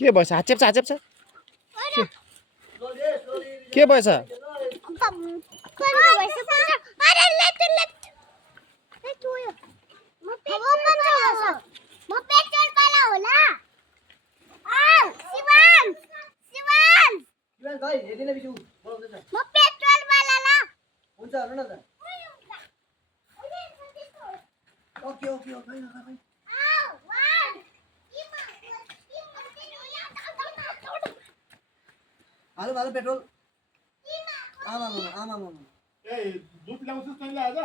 के भएछ हात चेप्छ के भएछ हालो पेट्रोल आमा ए दुध ल्याउँछस् तैँले आज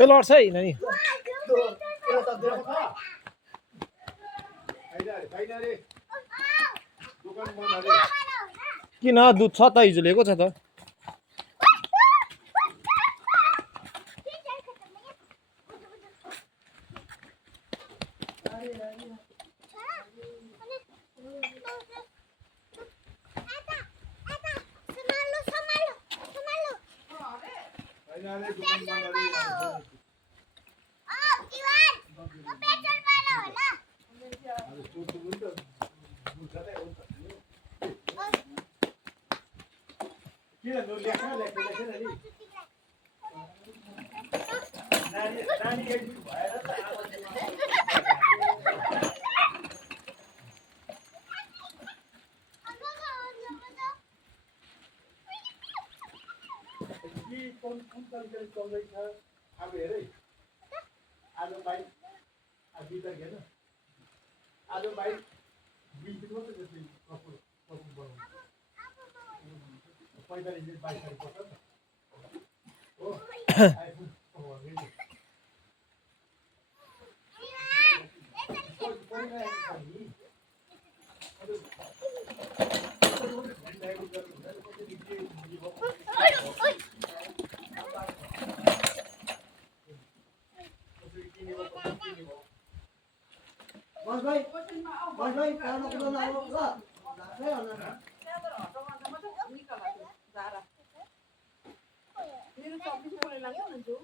ए लड्छ है नानी किन दुध छ त हिजो ल्याएको छ त अब हेरै आज बाइक बितर हेर्न आज बाइक बिस मात्रै जस्तै कपुर बनाउनु 45 मिनट 22 तारिक पर्छ हो बस भाइ काममा कुदाउन आउनु ल लाग्दै होला मेरो 24 लाग्यो